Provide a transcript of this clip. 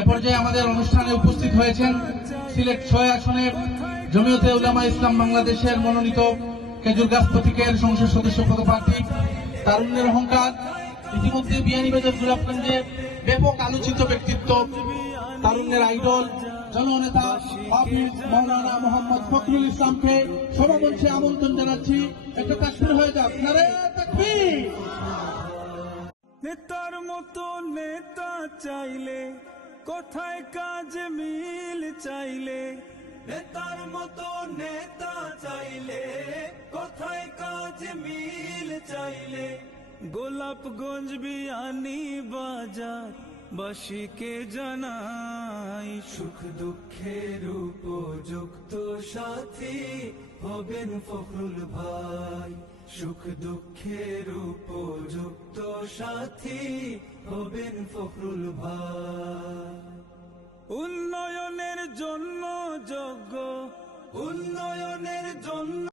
এ পর্যায়ে আমাদের অনুষ্ঠানে উপস্থিত হয়েছেন সিলেট ছয় আসনের জমিয়তে উলামা ইসলাম বাংলাদেশের মনোনীত খেজুরগাছ প্রতীকের সংসদ সদস্য পদপ্রার্থী তারুণ্যের অহংকার, ইতিমধ্যে বিয়ানীবাজার গোলাপগঞ্জের ব্যাপক আলোচিত ব্যক্তিত্ব, তারুণ্যের আইডল, জননেতা মৌলানা মোহাম্মদ ফখরুল ইসলামকে সভামঞ্চে আমন্ত্রণ জানাচ্ছি। একটা কাশ্মীর হয়ে যাক। নারে নেতার মতো নেতা চাইলে কোথায় কাজ মিল চাইলে? নেতার মতো নেতা চাইলে। কোথায় কাজ মিল চাইলে? গোলাপগঞ্জ বিয়ানি বাজার, বাসীকে জানাই। সুখ দুঃখের উপযুক্ত সাথী হবেন ফখরুল ভাই। সুখ দুঃখের উপযুক্ত সাথী হবেন ফখরুল ভাই। উন্নয়নের জন্য যোগ্য